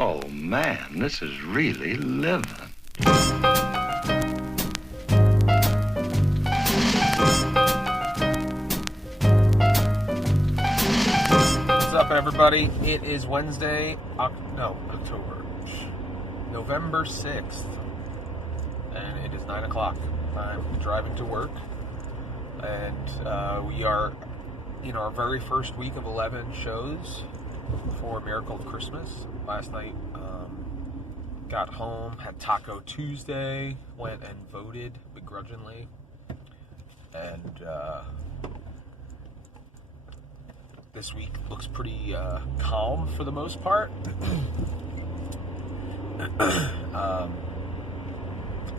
Oh, man, this is really living. What's up, everybody? It is Wednesday, November 6th, and it is 9 o'clock. I'm driving to work, and we are in our very first week of 11 shows for Miracle of Christmas. Last night, got home, had Taco Tuesday, went and voted begrudgingly, and this week looks pretty calm for the most part. I'm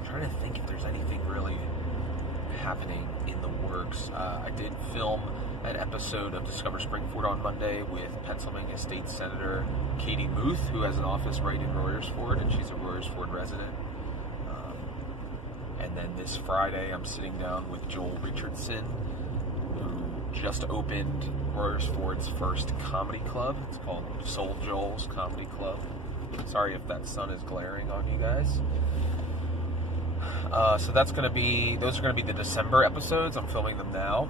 trying to think if there's anything really happening in the works. I did film an episode of Discover SPRINGFORD on Monday with Pennsylvania State Senator Katie Muth, who has an office right in Royersford, and she's a Royersford resident. And then this Friday, I'm sitting down with Joel Richardson, who just opened Royersford's first comedy club. It's called Soul Joel's Comedy Club. Sorry if that sun is glaring on you guys. So those are going to be the December episodes. I'm filming them now,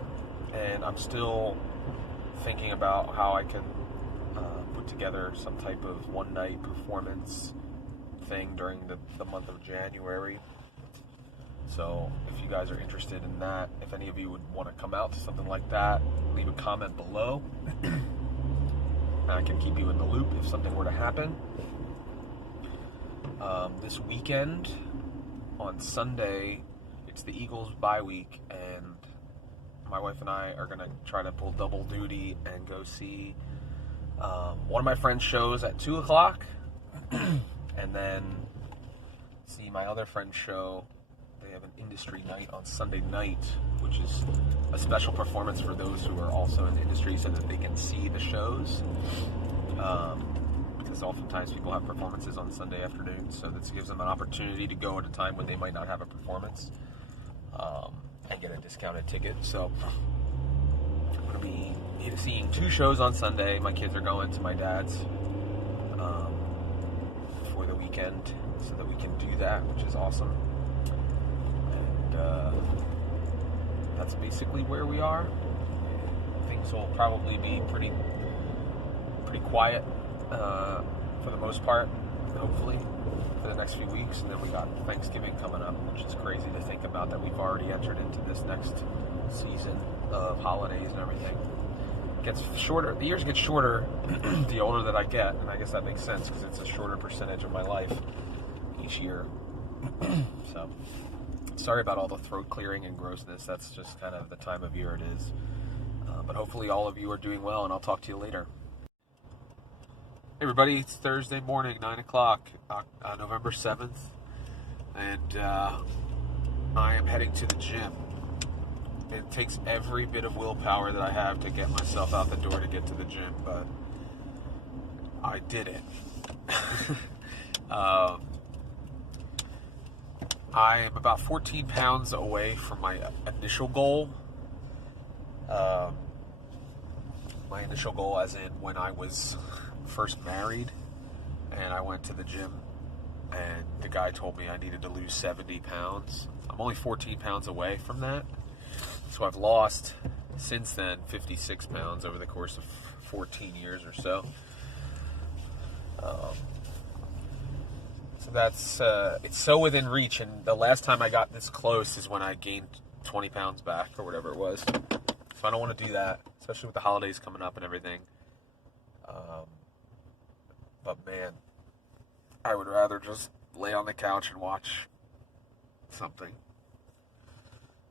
and I'm still thinking about how I can put together some type of one-night performance thing during the month of January. So if you guys are interested in that, if any of you would want to come out to something like that, leave a comment below. And I can keep you in the loop if something were to happen. This weekend, on Sunday, it's the Eagles bye week, and my wife and I are going to try to pull double duty and go see one of my friend's shows at 2 o'clock, and then see my other friend's show. They have an industry night on Sunday night, which is a special performance for those who are also in the industry so that they can see the shows. Because oftentimes people have performances on Sunday afternoon, so this gives them an opportunity to go at a time when they might not have a performance and get a discounted ticket. So I'm going to be seeing 2 shows on Sunday. My kids are going to my dad's for the weekend so that we can do that, which is awesome. That's basically where we are. Things will probably be pretty quiet for the most part, hopefully, for the next few weeks. And then we got Thanksgiving coming up, which is crazy to think about, that we've already entered into this next season of holidays and everything. It gets shorter. The years get shorter the older that I get, and I guess that makes sense because it's a shorter percentage of my life each year. So sorry about all the throat clearing and grossness. That's just kind of the time of year it is. But hopefully all of you are doing well, and I'll talk to you later. Hey everybody, it's Thursday morning, 9 o'clock, November 7th, and I am heading to the gym. It takes every bit of willpower that I have to get myself out the door to get to the gym, but I did it. I am about 14 pounds away from my initial goal. My initial goal as in when I was first married and I went to the gym and the guy told me I needed to lose 70 pounds. I'm only 14 pounds away from that. So I've lost since then 56 pounds over the course of 14 years or so. So that's, it's so within reach, and the last time I got this close is when I gained 20 pounds back or whatever it was. So I don't want to do that, especially with the holidays coming up and everything. But man, I would rather just lay on the couch and watch something.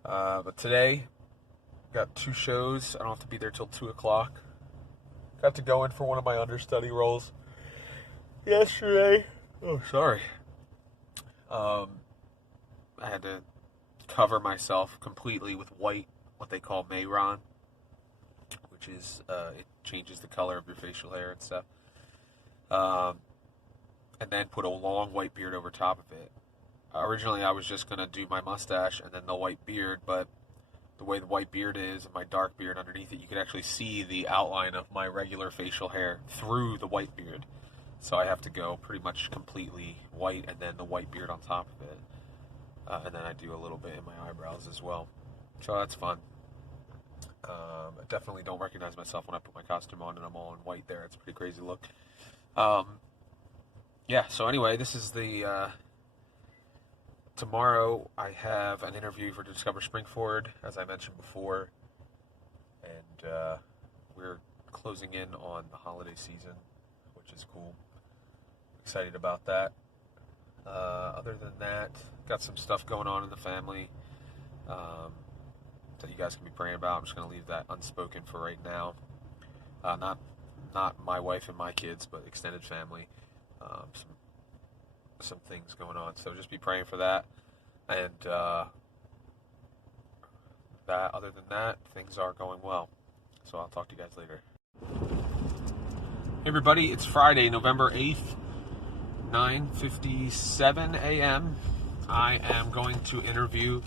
But today, got 2 shows. I don't have to be there till 2 o'clock. Got to go in for one of my understudy roles yesterday. Oh, sorry. I had to cover myself completely with white, what they call Mayron, which is, it changes the color of your facial hair and stuff. And then put a long white beard over top of it. Originally, I was just going to do my mustache and then the white beard, but the way the white beard is and my dark beard underneath it, you could actually see the outline of my regular facial hair through the white beard. So I have to go pretty much completely white and then the white beard on top of it. And then I do a little bit in my eyebrows as well. So that's fun. I definitely don't recognize myself when I put my costume on and I'm all in white there. It's a pretty crazy look. Yeah, so anyway, this is the... Tomorrow I have an interview for Discover SPRINGFORD, as I mentioned before. And we're closing in on the holiday season, which is cool. Excited about that. Other than that, got some stuff going on in the family that you guys can be praying about. I'm just going to leave that unspoken for right now. Not my wife and my kids, but extended family. Some things going on, so just be praying for that. And other than that, things are going well. So I'll talk to you guys later. Hey everybody, it's Friday, November 8th, 9:57 a.m. I am going to interview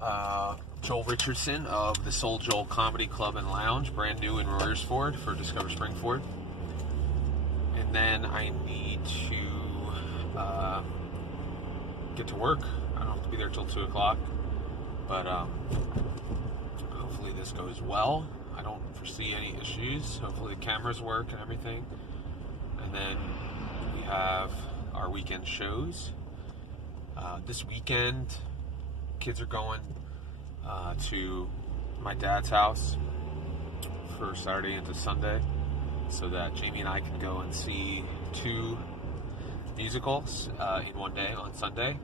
Joel Richardson of the Soul Joel Comedy Club and Lounge, brand new in Royersford, for Discover SPRINGFORD. And then I need to get to work. I don't have to be there till 2 o'clock, but hopefully this goes well. I don't foresee any issues. Hopefully the cameras work and everything. And then we have our weekend shows. This weekend, kids are going to my dad's house for Saturday into Sunday, so that Jamie and I can go and see 2 musicals in one day on Sunday.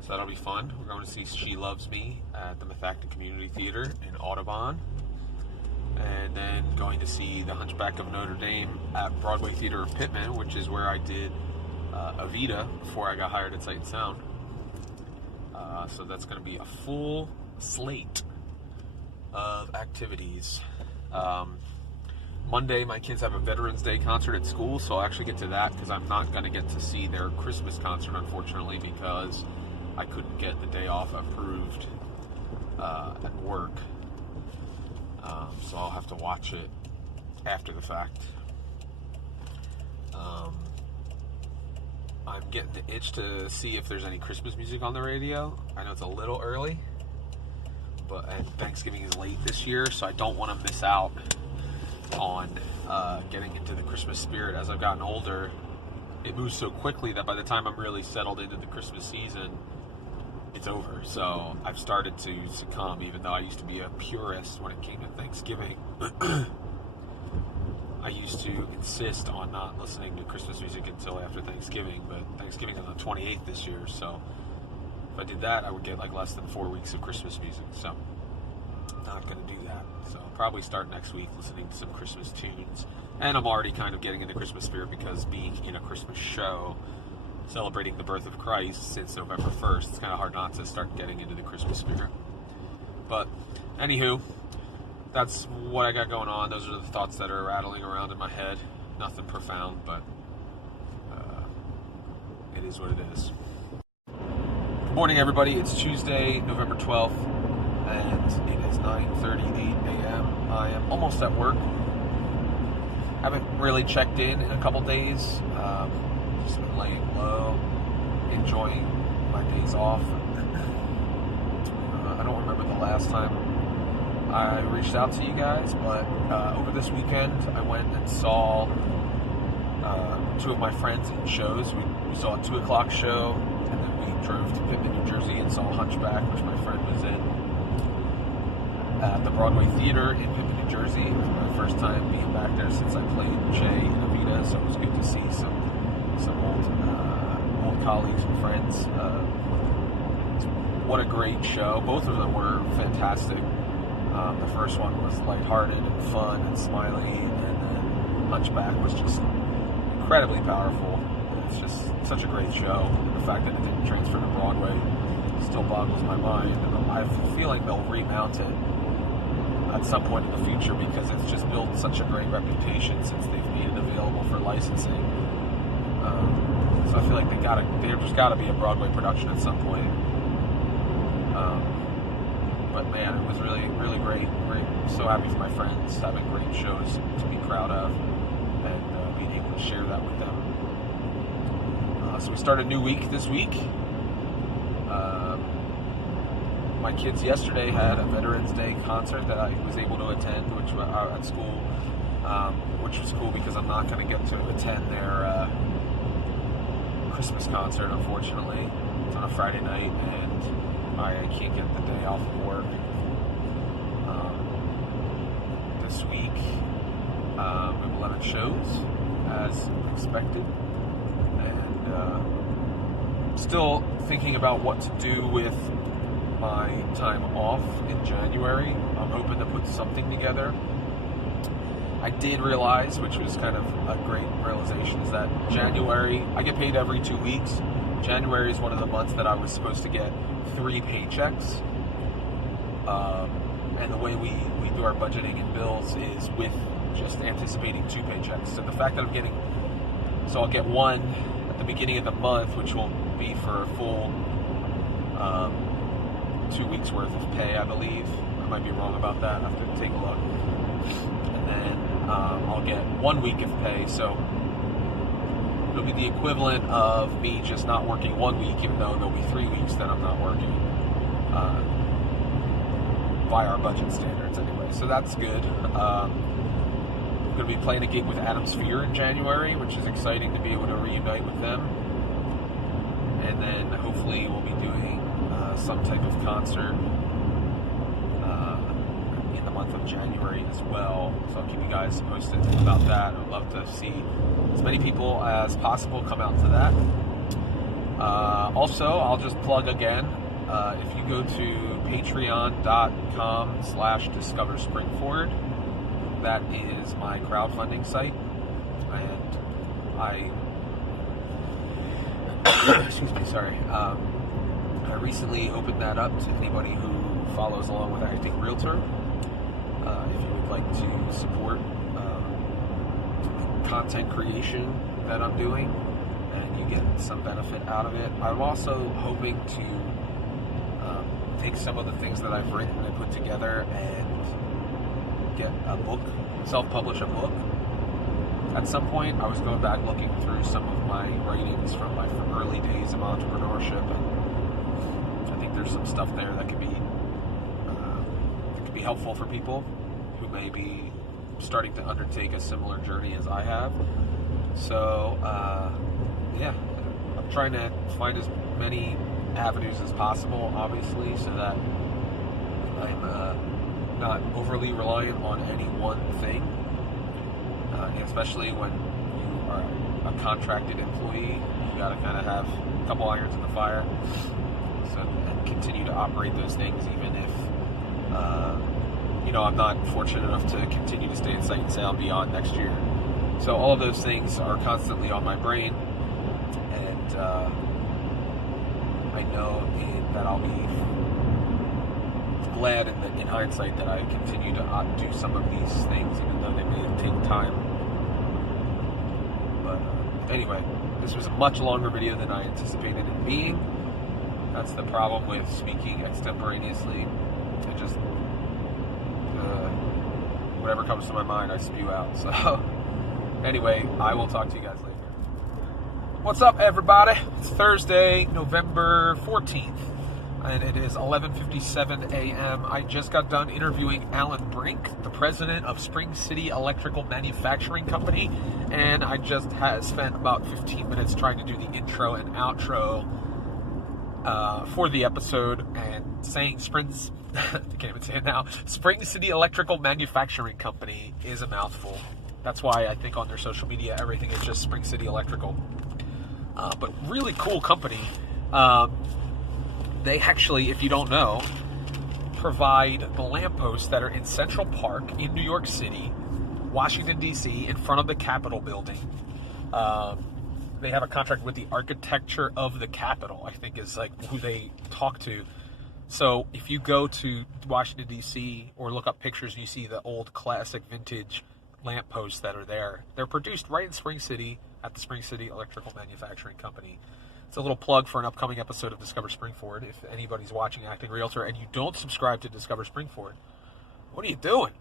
So that'll be fun. We're going to see She Loves Me at the Methacton Community Theater in Audubon. And then going to see The Hunchback of Notre Dame at Broadway Theater of Pitman, which is where I did Evita before I got hired at Sight and Sound. So that's going to be a full slate of activities. Monday, my kids have a Veterans Day concert at school, so I'll actually get to that because I'm not going to get to see their Christmas concert, unfortunately, because I couldn't get the day off approved at work. So I'll have to watch it after the fact. I'm getting the itch to see if there's any Christmas music on the radio. I know it's a little early, and Thanksgiving is late this year, so I don't want to miss out on getting into the Christmas spirit. As I've gotten older, it moves so quickly that by the time I'm really settled into the Christmas season, it's over. So I've started to succumb, even though I used to be a purist when it came to Thanksgiving. I used to insist on not listening to Christmas music until after Thanksgiving, but Thanksgiving is on the 28th this year, so if I did that, I would get like less than 4 weeks of Christmas music, so I'm not going to do that. So I'll probably start next week listening to some Christmas tunes, and I'm already kind of getting in the Christmas spirit because being in a Christmas show celebrating the birth of Christ since November 1st, it's kind of hard not to start getting into the Christmas spirit. But anywho, that's what I got going on. Those are the thoughts that are rattling around in my head. Nothing profound, but it is what it is. Good morning, everybody. It's Tuesday, November 12th, and it is 9:38 a.m. I am almost at work. Haven't really checked in a couple days. Just been laying low, enjoying my days off. I don't remember the last time I reached out to you guys, but over this weekend I went and saw 2 of my friends in shows. We saw a 2 o'clock show, and then we drove to Pitman, New Jersey, and saw Hunchback, which my friend was in, at the Broadway Theater in Pitman, New Jersey. It was my first time being back there since I played Jay in Evita, so it was good to see some old colleagues and friends. What a great show. Both of them were fantastic. The first one was lighthearted and fun and smiley, and then Hunchback was just incredibly powerful. It's just such a great show. And the fact that it didn't transfer to Broadway still boggles my mind. And I have a feeling they'll remount it at some point in the future because it's just built such a great reputation since they've made it available for licensing. So I feel like there just gotta be a Broadway production at some point. But man, it was really, really great. So happy for my friends, having great shows to be proud of, and being able share that with them. So we start a new week this week. My kids yesterday had a Veterans Day concert that I was able to attend, which was at school, which was cool because I'm not going to get to attend their Christmas concert, unfortunately. It's on a Friday night, and I can't get the day off of work. This week, we have 11 shows, as expected, and still thinking about what to do with my time off in January. I'm hoping to put something together. I did realize, which was kind of a great realization, is that January, I get paid every 2 weeks. January is one of the months that I was supposed to get 3 paychecks. And the way we do our budgeting and bills is with just anticipating 2 paychecks. So the fact that I'll get one at the beginning of the month, which will be for a full 2 weeks worth of pay, I believe. I might be wrong about that. I have to take a look. And then I'll get 1 week of pay, so it'll be the equivalent of me just not working 1 week, even though there'll be 3 weeks that I'm not working, by our budget standards anyway. So that's good. I'm going to be playing a gig with Atmosphere in January, which is exciting to be able to reunite with them. And then hopefully we'll be doing some type of concert in the month of January as well. So I'll keep you guys posted about that. I'd love to see as many people as possible come out to that. Also, I'll just plug again, if you go to patreon.com/Discover SPRINGFORD, that is my crowdfunding site, and I excuse me, sorry. I recently opened that up to anybody who follows along with Acting Realtor. If you would like to support content creation that I'm doing, and you get some benefit out of it. I'm also hoping to take some of the things that I've written and put together and get a book, self-publish a book. At some point, I was going back looking through some of my writings from my early days of entrepreneurship, and I think there's some stuff there that could be helpful for people who may be starting to undertake a similar journey as I have. So, yeah, I'm trying to find as many avenues as possible, obviously, so that I'm not overly reliant on any one thing, especially when you are a contracted employee. You got to kind of have a couple irons in the fire, so, and continue to operate those things, even if I'm not fortunate enough to continue to stay in Sight and Sound beyond next year. So all of those things are constantly on my brain, and I know that I'll be glad in hindsight that I continue to do some of these things, even though they may take time. But anyway, this was a much longer video than I anticipated it being. That's the problem with speaking extemporaneously. I just whatever comes to my mind, I spew out. So anyway, I will talk to you guys later. What's up, everybody? It's Thursday, November 14th, and it is 11:57 a.m. I just got done interviewing Alan Brink, the president of Spring City Electrical Manufacturing Company, and I just spent about 15 minutes trying to do the intro and outro for the episode, and saying I can't even say it now. Spring City Electrical Manufacturing Company is a mouthful. That's why I think on their social media, everything is just Spring City Electrical. But really cool company. They actually, if you don't know, provide the lampposts that are in Central Park in New York City, Washington, D.C., in front of the Capitol building. They have a contract with the Architecture of the Capitol, I think is like who they talk to. So if you go to Washington, D.C., or look up pictures and you see the old classic vintage lampposts that are there, they're produced right in Spring City at the Spring City Electrical Manufacturing Company. It's a little plug for an upcoming episode of Discover SPRINGFORD. If anybody's watching Acting Realtor and you don't subscribe to Discover SPRINGFORD, what are you doing?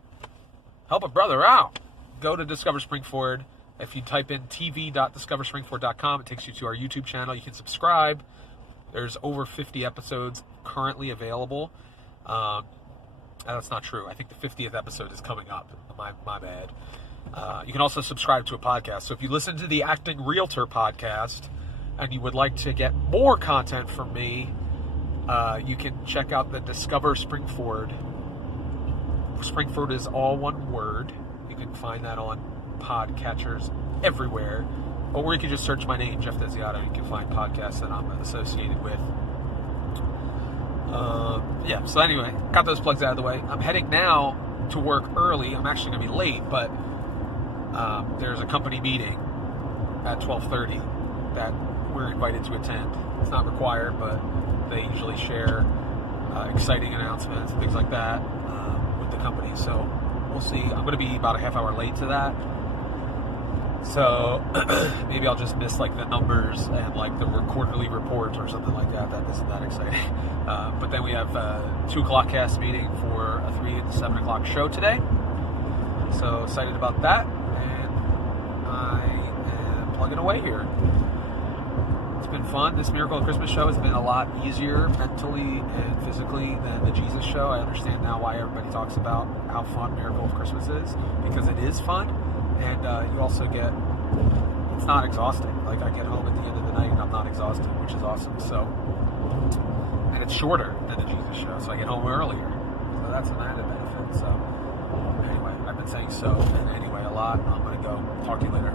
Help a brother out. Go to Discover SPRINGFORD. If you type in tv.discoverspringford.com, it takes you to our YouTube channel. You can subscribe. There's over 50 episodes currently available. That's not true. I think the 50th episode is coming up. My bad. You can also subscribe to a podcast. So if you listen to the Acting Realtor podcast and you would like to get more content from me, you can check out the Discover Springford. Springford is all one word. You can find that on podcatchers everywhere. Or you can just search my name, Jeff Desiato. You can find podcasts that I'm associated with. So anyway, got those plugs out of the way. I'm heading now to work early. I'm actually going to be late, but there's a company meeting at 12:30 that we're invited to attend. It's not required, but they usually share exciting announcements and things like that with the company. So we'll see. I'm going to be about a half hour late to that. So maybe I'll just miss like the numbers and like the quarterly reports or something like that. That isn't that exciting. But then we have a 2 o'clock cast meeting for a 3 to 7 o'clock show today. So excited about that. And I am plugging away here. It's been fun. This Miracle of Christmas show has been a lot easier mentally and physically than the Jesus show. I understand now why everybody talks about how fun Miracle of Christmas is, because it is fun. And you also get, it's not exhausting. Like I get home at the end of the night and I'm not exhausted, which is awesome. So, and it's shorter than the Jesus show, so I get home earlier. So that's an added benefit. So anyway, I've been saying so and anyway a lot. I'm going to go. Talk to you later.